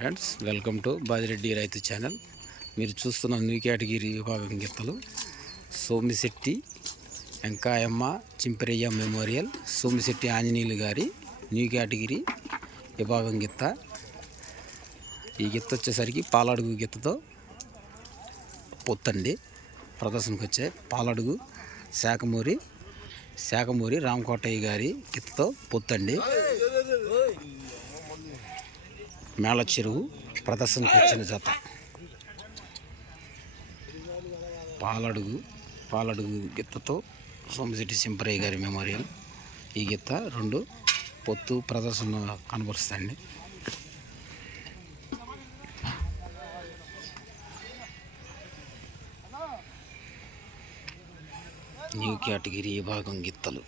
Friends welcome to Bajireddy రైతు channel. మీరు చూస్తున్న న్యూ కేటగిరీ విభాగం గిత్తలు సోమిశెట్టి వెంకాయమ్మ చింపిరయ్య మెమోరియల్ సోమిశెట్టి ఆంజనేయులు గారి న్యూ కేటగిరీ విభాగం గిత్త. ఈ గిత్త వచ్చేసరికి పాలడుగు గిత్తతో పొత్తండి. ప్రదర్శనకు వచ్చే పాలడుగు శాఖమూరి శాఖమూరి రామకోటయ్య గారి గిత్తతో పొత్తండి. మేళ చెరువు ప్రదర్శనకు వచ్చిన జత. పాలడుగు పాలడుగు గిత్తతో సోమశెట్టి సింపరయ్య గారి మెమోరియల్. ఈ గిత్త రెండు పొత్తు ప్రదర్శన కనబరుస్తాయండి. న్యూ కేటగిరీ విభాగం గిత్తలు.